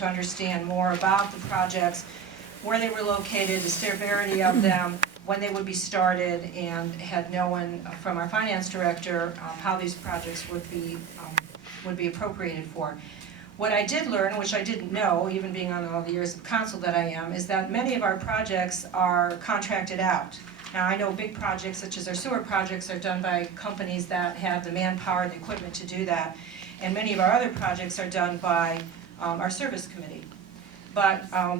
to understand more about the projects, where they were located, the severity of them, when they would be started, and had known from our finance director how these projects would be appropriated for. What I did learn, which I didn't know, even being on all the years of council that I am, is that many of our projects are contracted out. Now, I know big projects such as our sewer projects are done by companies that have the manpower and the equipment to do that, and many of our other projects are done by our service committee. But I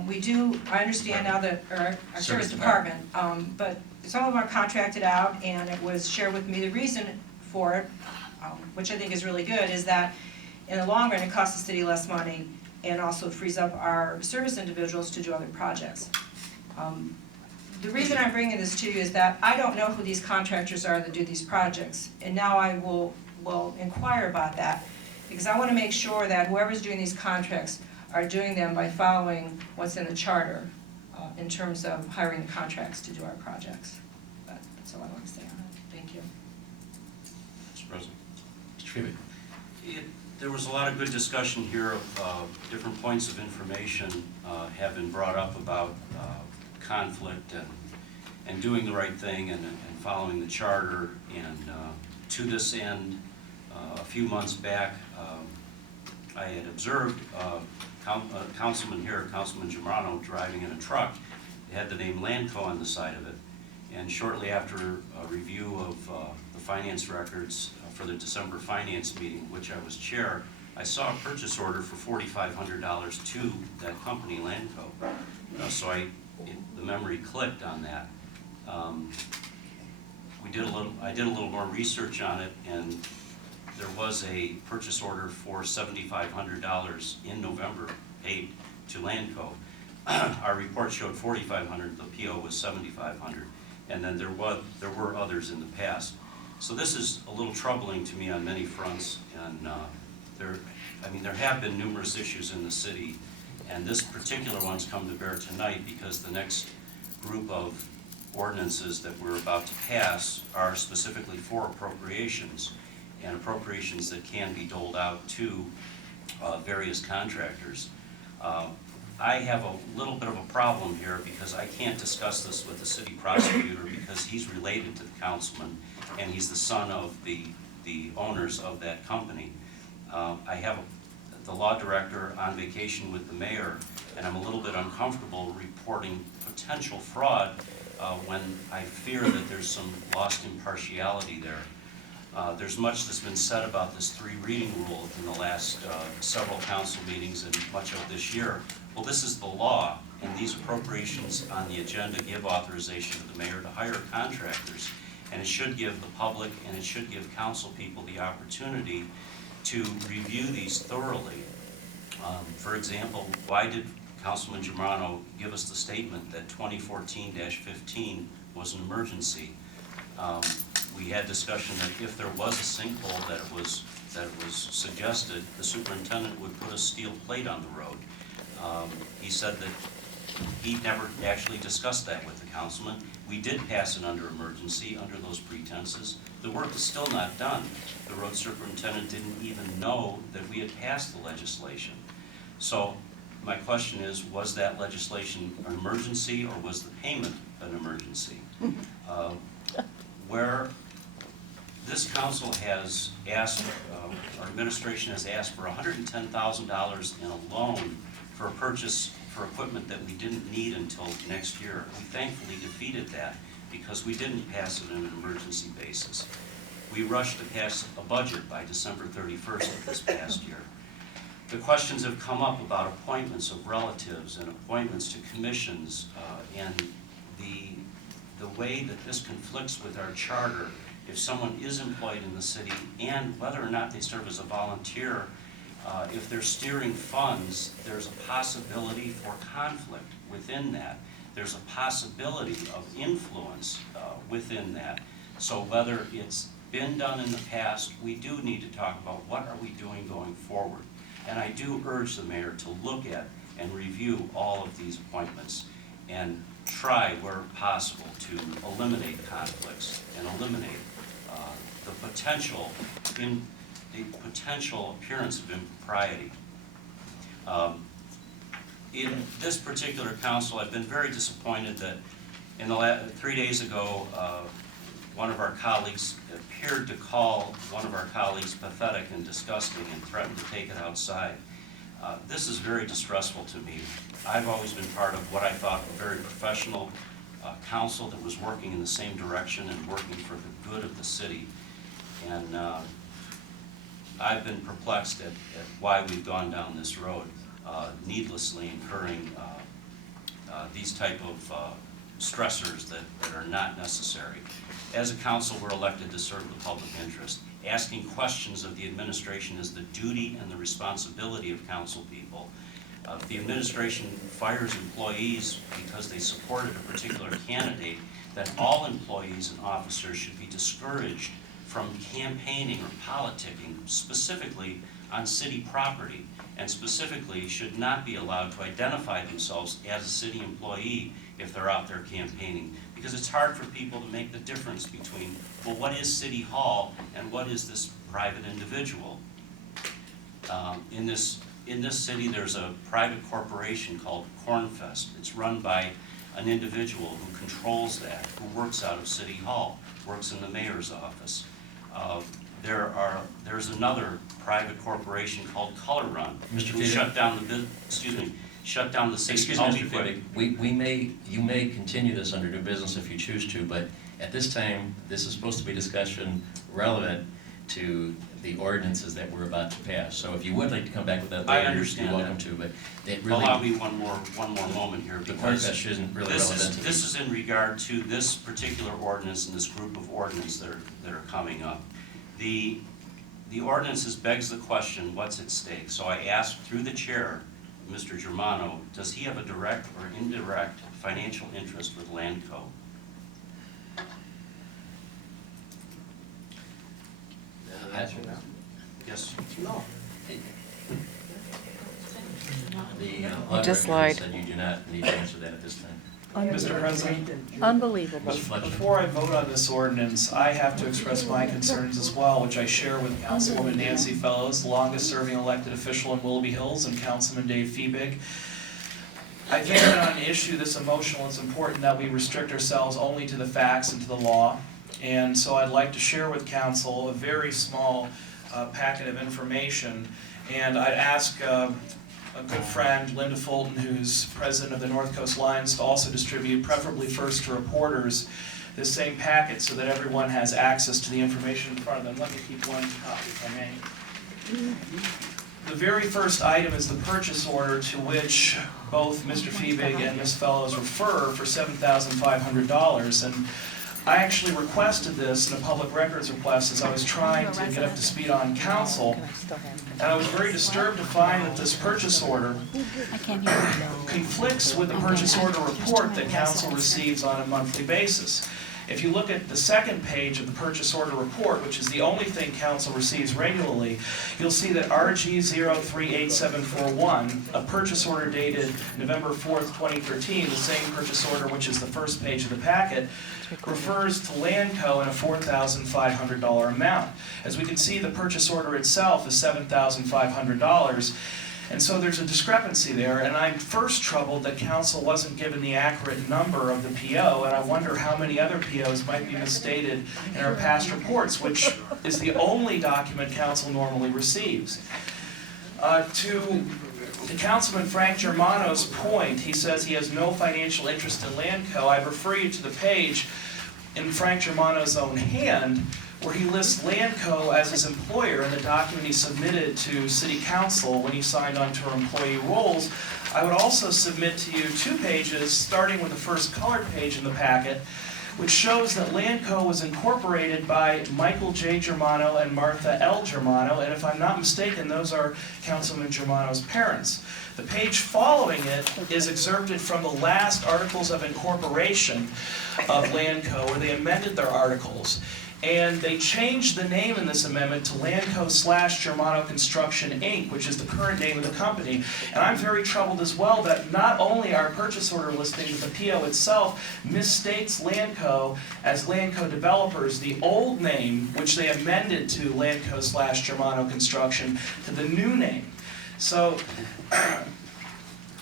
understand now that, or our service department, but some of them are contracted out, and it was shared with me the reason for it, which I think is really good, is that in the long run, it costs the city less money, and also frees up our service individuals to do other projects. The reason I'm bringing this to you is that I don't know who these contractors are that do these projects, and now I will inquire about that, because I want to make sure that whoever's doing these contracts are doing them by following what's in the charter in terms of hiring the contracts to do our projects. But that's all I want to say on it. Thank you. Mr. President. Mr. Freeman. There was a lot of good discussion here of different points of information have been brought up about conflict and doing the right thing and following the charter. And to this end, a few months back, I had observed a councilman here, Councilman Germano, driving in a truck. It had the name Landco on the side of it. And shortly after a review of the finance records for the December finance meeting, which I was chair, I saw a purchase order for $4,500 to that company, Landco. So the memory clicked on that. I did a little more research on it, and there was a purchase order for $7,500 in November paid to Landco. Our report showed $4,500. The PO was $7,500, and then there were others in the past. So this is a little troubling to me on many fronts, and there have been numerous issues in the city, and this particular one's come to bear tonight because the next group of ordinances that we're about to pass are specifically for appropriations, and appropriations that can be doled out to various contractors. I have a little bit of a problem here because I can't discuss this with the city prosecutor because he's related to the councilman and he's the son of the owners of that company. I have the law director on vacation with the mayor, and I'm a little bit uncomfortable reporting potential fraud when I fear that there's some lost impartiality there. There's much that's been said about this 3-reading rule in the last several council meetings and much of this year. Well, this is the law, and these appropriations on the agenda give authorization to the mayor to hire contractors, and it should give the public and it should give council people the opportunity to review these thoroughly. For example, why did Councilman Germano give us the statement that 2014-15 was an emergency? We had discussion that if there was a sinkhole that was suggested, the superintendent would put a steel plate on the road. He said that he never actually discussed that with the councilman. We did pass it under emergency under those pretenses. The work is still not done. The road superintendent didn't even know that we had passed the legislation. So my question is, was that legislation an emergency or was the payment an emergency? Where this council has asked, our administration has asked for $110,000 in a loan for a purchase for equipment that we didn't need until next year. We thankfully defeated that because we didn't pass it on an emergency basis. We rushed to pass a budget by December 31st of this past year. The questions have come up about appointments of relatives and appointments to commissions and the way that this conflicts with our charter. If someone is employed in the city and whether or not they serve as a volunteer, if they're steering funds, there's a possibility for conflict within that. There's a possibility of influence within that. So whether it's been done in the past, we do need to talk about what are we doing going forward. And I do urge the mayor to look at and review all of these appointments and try where possible to eliminate conflicts and eliminate the potential appearance of impropriety. in this particular council, I've been very disappointed that in the 3 days ago, one of our colleagues appeared to call one of our colleagues pathetic and disgusting and threatened to take it outside. This is very distressful to me. I've always been part of what I thought a very professional council that was working in the same direction and working for the good of the city. And I've been perplexed at why we've gone down this road, needlessly incurring these type of stressors that are not necessary. As a council, we're elected to serve the public interest. Asking questions of the administration is the duty and the responsibility of council people. If the administration fires employees because they supported a particular candidate, then all employees and officers should be discouraged from campaigning or politicking specifically on city property, and specifically should not be allowed to identify themselves as a city employee if they're out there campaigning, because it's hard for people to make the difference between, well, what is City Hall and what is this private individual? In this city, there's a private corporation called Cornfest. It's run by an individual who controls that, who works out of City Hall, works in the mayor's office. There's another private corporation called Color Run, who shut down the city. Excuse me, Mr. Fibig, you may continue this under new business if you choose to, but at this time, this is supposed to be discussion relevant to the ordinances that we're about to pass. So if you would like to come back with that later, I understand you're welcome that. to, but it really... Allow me one more moment here, The because Cornfest isn't really relevant to this is in regard to this particular ordinance and this group of ordinances that are coming up. The ordinances begs the question, what's at stake? So I asked through the chair, Mr. Germano, does he have a direct or indirect financial interest with Landco? Yes. No. The Just auditor lied. said you do not need to answer that at this time. Mr. President, Unbelievable. Mr. Fletcher. before I vote on this ordinance, I have to express my concerns as well, which I share with Councilwoman Nancy Fellows, the longest-serving elected official in Willoughby Hills, and Councilman Dave Fibig. I think that on an issue this emotional, it's important that we restrict ourselves only to the facts and to the law. And so I'd like to share with council a very small packet of information. And I'd ask a good friend, Linda Fulton, who's president of the North Coast Lions, to also distribute, preferably first to reporters, this same packet so that everyone has access to the information in front of them. Let me keep one copy if I may. The very first item is the purchase order to which both Mr. Fibig and Ms. Fellows refer for $7,500. And I actually requested this in a public records request as I was trying to get up to speed on council. And I was very disturbed to find that this purchase order conflicts with the purchase order report that council receives on a monthly basis. If you look at the second page of the purchase order report, which is the only thing council receives regularly, you'll see that RG 038741, a purchase order dated November 4th, 2013, the same purchase order which is the first page of the packet, refers to Landco in a $4,500 amount. As we can see, the purchase order itself is $7,500. And so there's a discrepancy there, and I'm first troubled that council wasn't given the accurate number of the PO, and I wonder how many other POs might be misstated in our past reports, which is the only document council normally receives. To Councilman Frank Germano's point, he says he has no financial interest in Landco. I refer you to the page in Frank Germano's own hand where he lists Landco as his employer in the document he submitted to City Council when he signed on to her employee roles. I would also submit to you 2 pages, starting with the first colored page in the packet, which shows that Landco was incorporated by Michael J. Germano and Martha L. Germano, and if I'm not mistaken, those are Councilman Germano's parents. The page following it is excerpted from the last articles of incorporation of Landco, where they amended their articles. And they changed the name in this amendment to Landco/Germano Construction, Inc., which is the current name of the company. And I'm very troubled as well that not only our purchase order listing, but the PO itself misstates Landco as Landco Developers, the old name, which they amended to Landco/Germano Construction, to the new name. So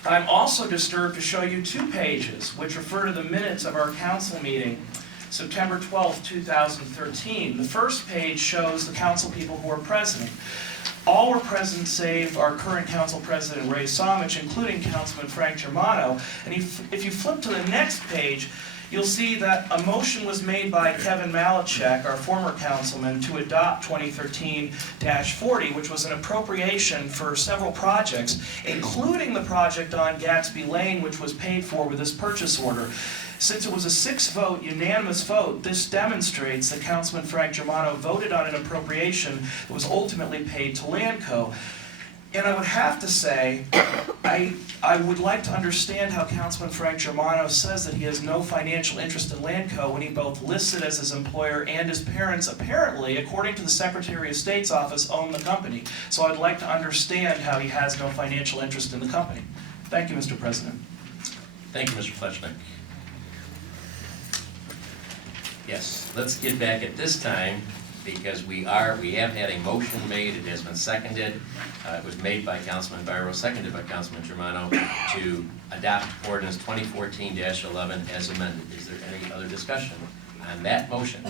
I'm also disturbed to show you 2 pages which refer to the minutes of our council meeting, September 12th, 2013. The first page shows the council people who are present. All were present save our current council president, Ray Somich, including Councilman Frank Germano. And if you flip to the next page, you'll see that a motion was made by Kevin Malachek, our former councilman, to adopt 2013-40, which was an appropriation for several projects, including the project on Gatsby Lane, which was paid for with this purchase order. Since it was a 6-vote, unanimous vote, this demonstrates that Councilman Frank Germano voted on an appropriation that was ultimately paid to Landco. And I would have to say, I would like to understand how Councilman Frank Germano says that he has no financial interest in Landco when he both lists it as his employer and his parents, apparently, according to the Secretary of State's office, own the company. So I'd like to understand how he has no financial interest in the company. Thank you, Mr. President. Thank you, Mr. Plechnik. Yes, let's get back at this time, because we have had a motion made, it has been seconded. It was made by Councilman Byro, seconded by Councilman Germano, to adopt ordinance 2014-11 as amended. Is there any other discussion on that motion?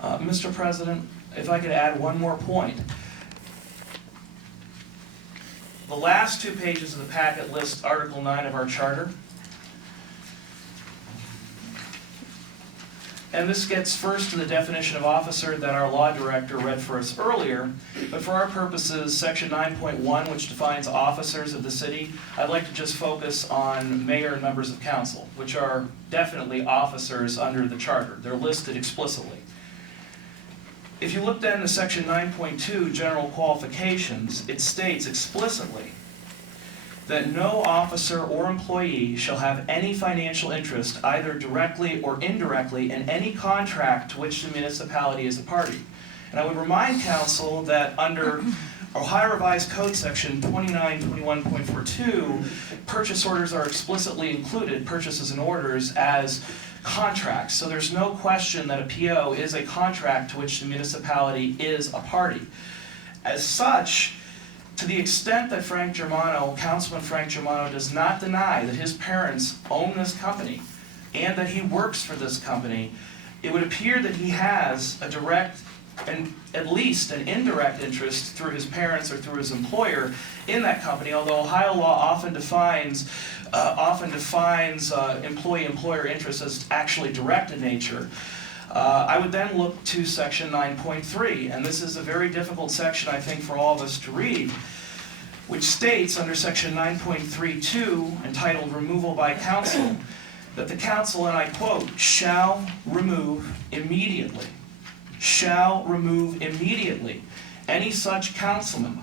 Mr. President, if I could add one more point. The last 2 pages of the packet list Article 9 of our charter. And this gets first to the definition of officer that our law director read for us earlier. But for our purposes, section 9.1, which defines officers of the city, I'd like to just focus on mayor and members of council, which are definitely officers under the charter. They're listed explicitly. If you look then to section 9.2, general qualifications, it states explicitly that no officer or employee shall have any financial interest, either directly or indirectly, in any contract to which the municipality is a party. And I would remind council that under Ohio Revised Code section 2921.42, purchase orders are explicitly included, purchases and orders, as contracts. So there's no question that a PO is a contract to which the municipality is a party. As such, to the extent that Frank Germano, Councilman Frank Germano, does not deny that his parents own this company and that he works for this company, it would appear that he has a direct and at least an indirect interest through his parents or through his employer in that company, although Ohio law often defines employee-employer interests as actually direct in nature. I would then look to section 9.3, and this is a very difficult section, I think, for all of us to read, which states under section 9.32, entitled Removal by Council, that the council, and I quote, shall remove immediately any such councilman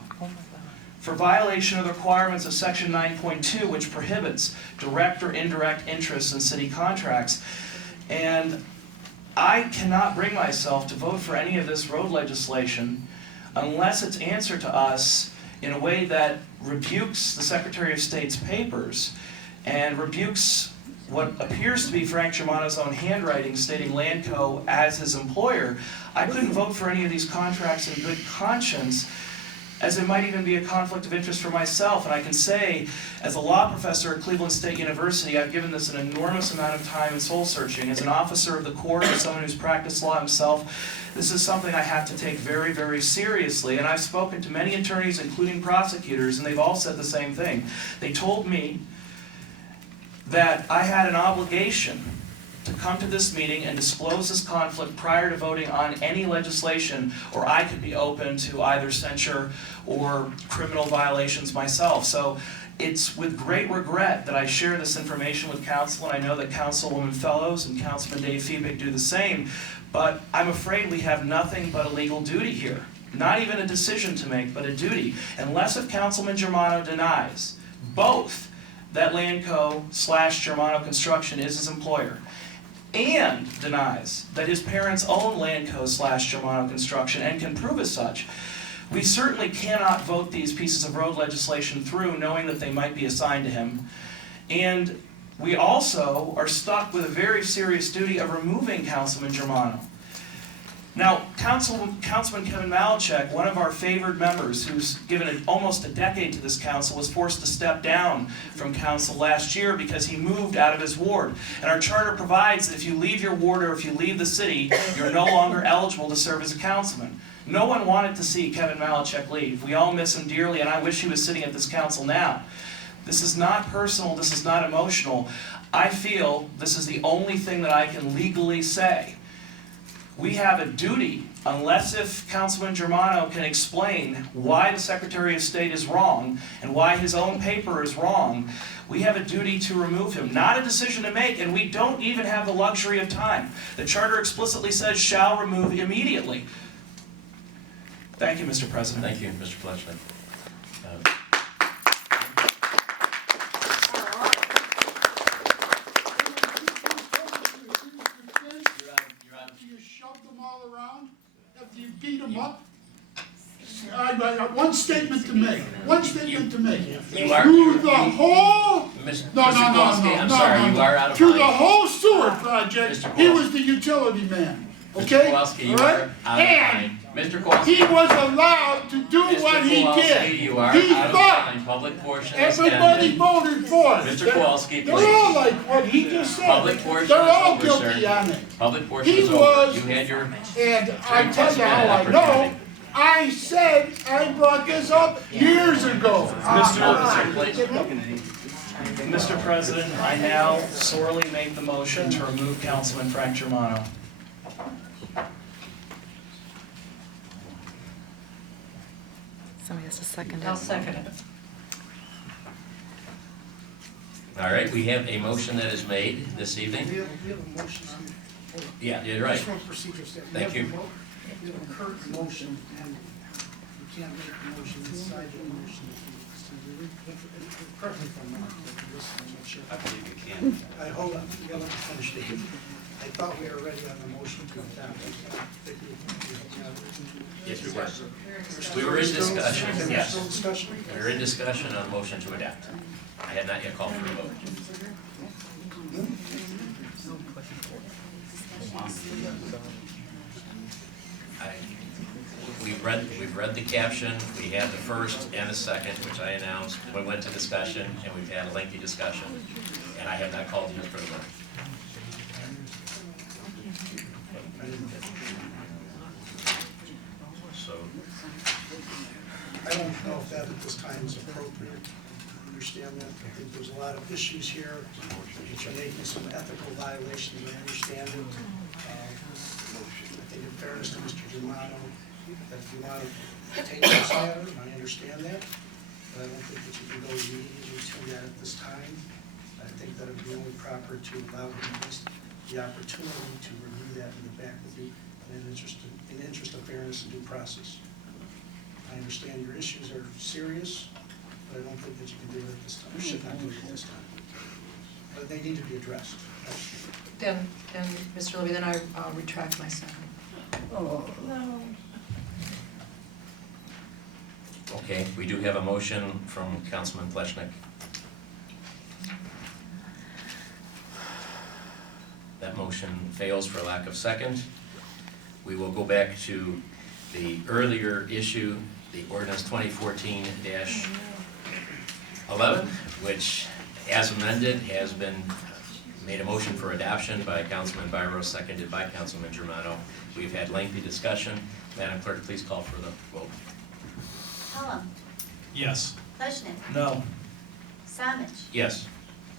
for violation of the requirements of section 9.2, which prohibits direct or indirect interests in city contracts. And I cannot bring myself to vote for any of this road legislation unless it's answered to us in a way that rebukes the Secretary of State's papers and rebukes what appears to be Frank Germano's own handwriting stating Landco as his employer. I couldn't vote for any of these contracts in good conscience, as it might even be a conflict of interest for myself. And I can say, as a law professor at Cleveland State University, I've given this an enormous amount of time in soul searching. As an officer of the court, as someone who's practiced law himself, this is something I have to take very, very seriously. And I've spoken to many attorneys, including prosecutors, and they've all said the same thing. They told me that I had an obligation to come to this meeting and disclose this conflict prior to voting on any legislation, or I could be open to either censure or criminal violations myself. So it's with great regret that I share this information with council, and I know that Councilwoman Fellows and Councilman Dave Fiebig do the same, but I'm afraid we have nothing but a legal duty here. Not even a decision to make, but a duty. Unless if Councilman Germano denies both that Landco/Germano Construction is his employer, and denies that his parents own Landco/Germano Construction and can prove as such, we certainly cannot vote these pieces of road legislation through knowing that they might be assigned to him. And we also are stuck with a very serious duty of removing Councilman Germano. Now, Councilman Kevin Malachek, one of our favored members who's given almost a decade to this council, was forced to step down from council last year because he moved out of his ward. And our charter provides that if you leave your ward or if you leave the city, you're no longer eligible to serve as a councilman. No one wanted to see Kevin Malachek leave. We all miss him dearly, and I wish he was sitting at this council now. This is not personal, this is not emotional. I feel this is the only thing that I can legally say. We have a duty, unless if Councilman Germano can explain why the Secretary of State is wrong and why his own paper is wrong, we have a duty to remove him. Not a decision to make, and we don't even have the luxury of time. The charter explicitly says shall remove immediately. Thank you, Mr. President. Thank you, Mr. Fletchner. You shoved them all around after you beat them up. I got one statement to make. One statement to make. Through the whole. Mr. No, Kowalski, I'm sorry, you are out of Through the line. whole sewer project, Mr. he was the utility man. Mr. Okay? Kowalski, you All right? are out of And line. Mr. Kowalski. he was allowed to do what he Mr. Kowalski, did. you are He out of thought line. Public portion is everybody ended. voted for it. Mr. Kowalski, They're please. all like what he just said. Public portion They're is all over, guilty sir. on it. Public portion He is over. was- You had your, And I tell you how I know. I said I brought this up years ago. Mr. President, I now sorely make the motion to remove Councilman Frank Germano. Somebody has to second I'll it. second it. all right, we have a motion that is made this evening. We have a motion on. Yeah, you're right. Just one procedure step. Thank you. We have a current motion, and you can't make the motion inside your motion. Correct me if I'm wrong, but this, I'm not sure. I believe you can. Hold on, you gotta let me finish it. I thought we were ready on the motion to adopt. Yes, we were. We were in discussion, yes. Still discussion? We were in discussion on motion to adapt. I had not yet called for a vote. We've read the caption, we had the first and the second, which I announced. We went to discussion, and we've had a lengthy discussion, and I have not called you for a vote. So, I don't know if that at this time is appropriate. I understand that. I think there's a lot of issues here that you're making some ethical violations, I understand it. I think in fairness to Mr. Germano, that if you want to take this matter, I understand that, but I don't think that you can go immediately to that at this time. I think that it would be only proper to allow him at least the opportunity to review that in the back with you in the interest of fairness and due process. I understand your issues are serious, but I don't think that you can do it at this time, or should not do it at this time. But they need to be addressed. Then, Mr. Libby, then I retract my second. Oh, okay, we do have a motion from Councilman Pleshnik. That motion fails for lack of second. We will go back to the earlier issue, the ordinance 2014-11, which, as amended, has been made a motion for adoption by Councilman Byro, seconded by Councilman Germano. We've had lengthy discussion. Madam Clerk, please call for the vote. Cullum, Yes. Pleshnik, No. Samich, Yes.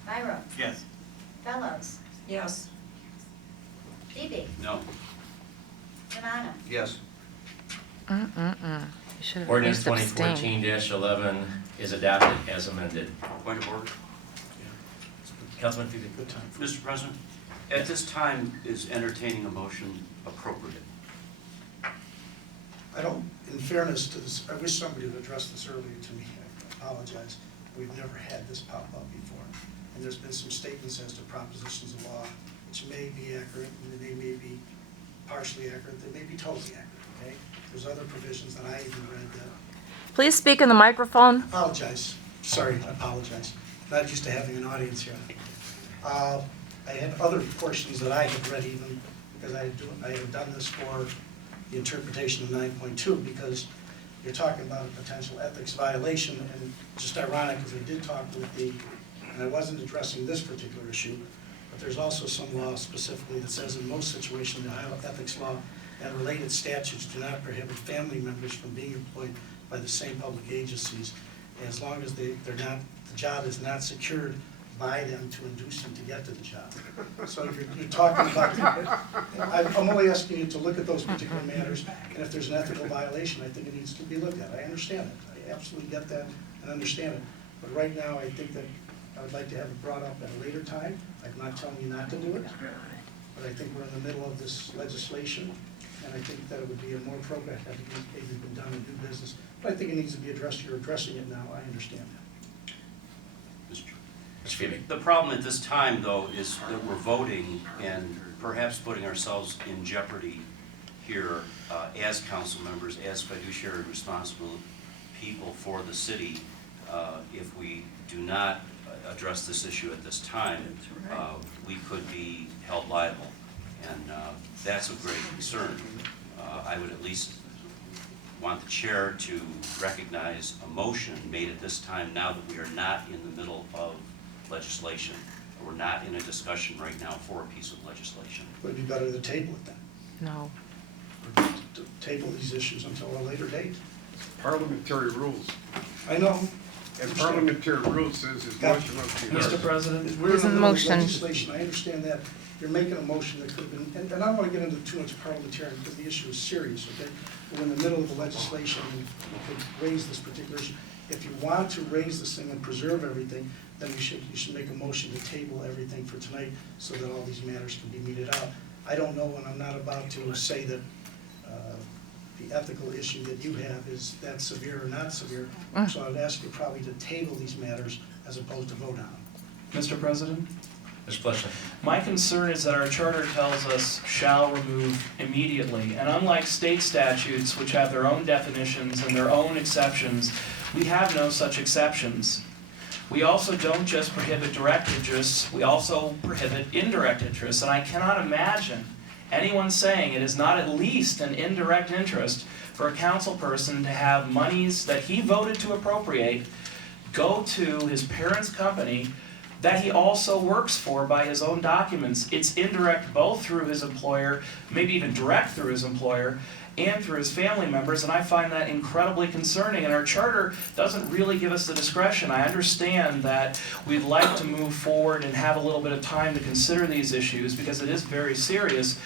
Byro, Yes. Fellows, Yes. Beebe, No. Germano. Yes. You should have at Ordinance least abstained. 2014-11 is adopted as amended. Point of order. Councilman Phoebe. Good time. Mr. President, at this time, is entertaining a motion appropriate? I don't, in fairness to this, I wish somebody would address this earlier to me, I apologize. We've never had this pop up before. And there's been some statements as to propositions of law, which may be accurate, and they may be partially accurate, they may be totally accurate, okay? There's other provisions that I even read that, Please speak in the microphone. apologize, sorry, I apologize. Not used to having an audience here. I had other portions that I had read even, because I have done this for the interpretation of 9.2, because you're talking about a potential ethics violation, and just ironic, because I did talk with and I wasn't addressing this particular issue, but there's also some law specifically that says in most situations, the Ohio ethics law and related statutes do not prohibit family members from being employed by the same public agencies, as long as the job is not secured by them to induce them to get to the job. So you're talking about, I'm only asking you to look at those particular matters, and if there's an ethical violation, I think it needs to be looked at. I understand it. I absolutely get that and understand it. But right now, I think that I would like to have it brought up at a later time. I'm not telling you not to do it, but I think we're in the middle of this legislation, and I think that it would be a more appropriate had it maybe been done in new business. But I think it needs to be addressed. You're addressing it now. I understand that. The problem at this time, though, is that we're voting and perhaps putting ourselves in jeopardy here as council members, as fiduciary responsible people for the city. If we do not address this issue at this time, we could be held liable. And that's a great concern. I would at least want the chair to recognize a motion made at this time, now that we are not in the middle of legislation. We're not in a discussion right now for a piece of legislation. Would it be better to table it then? No. Or to table these issues until a later date? Parliamentary rules. I know. And parliamentary rules says his motion must be heard. Mr. President? We're in the There's a middle of motion. legislation, I understand that. You're making a motion that could have been, and I don't want to get into too much parliamentarian because the issue is serious, okay? We're in the middle of the legislation and we could raise this particular issue. If you want to raise this thing and preserve everything, then you should make a motion to table everything for tonight so that all these matters can be meted out. I don't know, and I'm not about to say that the ethical issue that you have is that severe or not severe. So I'd ask you probably to table these matters as opposed to vote on them. Mr. President? Mr. Fleishman. My concern is that our charter tells us shall remove immediately, and unlike state statutes, which have their own definitions and their own exceptions, we have no such exceptions. We also don't just prohibit direct interests, we also prohibit indirect interests, and I cannot imagine anyone saying it is not at least an indirect interest for a council person to have monies that he voted to appropriate go to his parents' company that he also works for by his own documents. It's indirect both through his employer, maybe even direct through his employer, and through his family members, and I find that incredibly concerning, and our charter doesn't really give us the discretion. I understand that we'd like to move forward and have a little bit of time to consider these issues because it is very serious,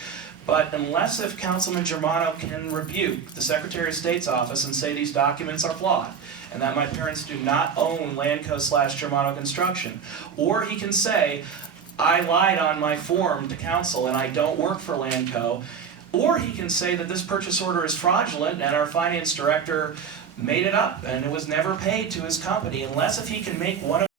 but unless if Councilman Germano can rebuke the Secretary of State's office and say these documents are flawed, and that my parents do not own Landco/Germano Construction, or he can say, I lied on my form to council and I don't work for Landco, or he can say that this purchase order is fraudulent and our finance director made it up and it was never paid to his company, unless if he can make one of